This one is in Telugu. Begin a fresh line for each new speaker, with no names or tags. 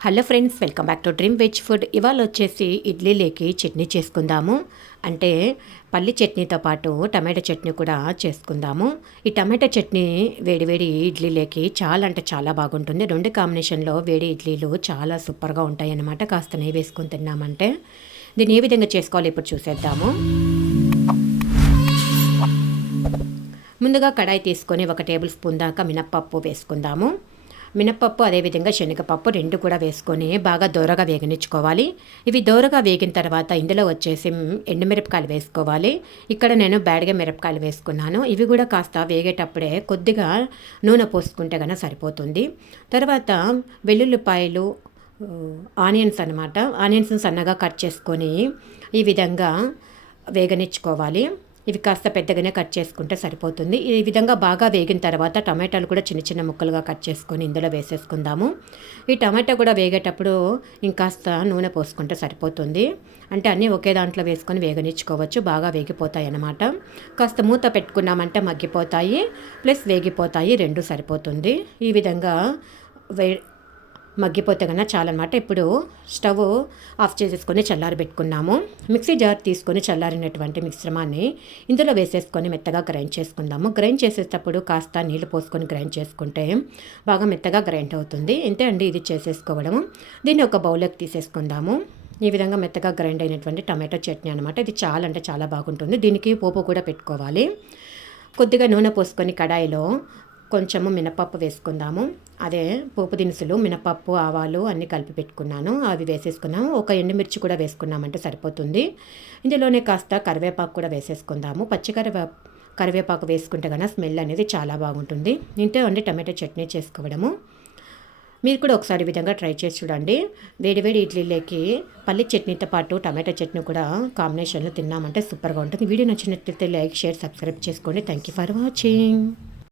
Hello friends welcome back to dream veg food. ఇవాళ వచ్చేసి ఇడ్లీలోకి చట్నీ చేసుకుందాము. అంటే పల్లి చట్నీతో పాటు టమాటా చట్నీ కూడా చేసుకుందాము. ఈ టమాటా చట్నీ వేడివేడి ఇడ్లీలోకి చాలా అంటే చాలా బాగుంటుంది. రెండు కాంబినేషన్లో వేడి ఇడ్లీలు చాలా సూపర్గా ఉంటాయి అన్నమాట కాస్త నెయ్యి వేసుకొని తిన్నామంటే దీన్ని ఏ విధంగా చేసుకోవాలి ఇప్పుడు చూసేద్దాము. ముందుగా కడాయి తీసుకొని ఒక టేబుల్ స్పూన్ దాకా మినప్పప్పు వేసుకుందాము. మినప్పప్పు అదేవిధంగా శనగపప్పు రెండు కూడా వేసుకొని బాగా దోరగా వేగనిచ్చుకోవాలి. ఇవి దోరగా వేగిన తర్వాత ఇందులో వచ్చేసి ఎండుమిరపకాయలు వేసుకోవాలి. ఇక్కడ నేను బ్యాడ్గా మిరపకాయలు వేసుకున్నాను. ఇవి కూడా కాస్త వేగేటప్పుడే కొద్దిగా నూనె పోసుకుంటే కనుక సరిపోతుంది. తర్వాత వెల్లుల్లిపాయలు ఆనియన్స్ అనమాట ఆనియన్స్ సన్నగా కట్ చేసుకొని ఈ విధంగా వేగనిచ్చుకోవాలి. ఇవి కాస్త పెద్దగానే కట్ చేసుకుంటే సరిపోతుంది. ఈ విధంగా బాగా వేగిన తర్వాత టమాటాలు కూడా చిన్న చిన్న ముక్కలుగా కట్ చేసుకొని ఇందులో వేసేసుకుందాము. ఈ టమాటా కూడా వేగేటప్పుడు ఇంకాస్త నూనె పోసుకుంటే సరిపోతుంది. అంటే అన్నీ ఒకే దాంట్లో వేసుకొని వేగనిచ్చుకోవచ్చు. బాగా వేగిపోతాయి అన్నమాట కాస్త మూత పెట్టుకున్నామంటే మగ్గిపోతాయి. ప్లస్ వేగిపోతాయి. రెండు సరిపోతుంది. ఈ విధంగా వే మగ్గిపోతే కన్నా చాలన్నమాట. ఇప్పుడు స్టవ్ ఆఫ్ చేసేసుకొని చల్లారి పెట్టుకున్నాము. మిక్సీ జార్ తీసుకొని చల్లారినటువంటి మిశ్రమాన్ని ఇందులో వేసేసుకొని మెత్తగా గ్రైండ్ చేసుకుందాము. గ్రైండ్ చేసేటప్పుడు కాస్త నీళ్ళు పోసుకొని గ్రైండ్ చేసుకుంటే బాగా మెత్తగా గ్రైండ్ అవుతుంది. ఇంతే అండి ఇది చేసేసుకోవడము దీన్ని ఒక బౌల్లోకి తీసేసుకుందాము. ఈ విధంగా మెత్తగా గ్రైండ్ అయినటువంటి టమాటో చట్నీ అనమాట ఇది చాలా అంటే చాలా బాగుంటుంది. దీనికి పోపు కూడా పెట్టుకోవాలి. కొద్దిగా నూనె పోసుకొని కడాయిలో కొంచెము మినపప్పు వేసుకుందాము. అదే పోపు దినుసులు మినపప్పు ఆవాలు అన్నీ కలిపి పెట్టుకున్నాను. అవి వేసేసుకున్నాము. ఒక ఎండుమిర్చి కూడా వేసుకున్నామంటే సరిపోతుంది. ఇందులోనే కాస్త కరివేపాకు కూడా వేసేసుకుందాము. పచ్చి కరివే కరివేపాకు వేసుకుంటే కన్నా స్మెల్ అనేది చాలా బాగుంటుంది. ఇంతే ఉండి టమాటో చట్నీ చేసుకోవడము. మీరు కూడా ఒకసారి విధంగా ట్రై చేసి చూడండి. వేడివేడి ఇడ్లీలోకి పల్లి చట్నీతో పాటు టమాటో చట్నీ కూడా కాంబినేషన్లో తిన్నామంటే సూపర్గా ఉంటుంది. వీడియో నచ్చినట్లయితే లైక్ షేర్ సబ్స్క్రైబ్ చేసుకోండి. Thank you for watching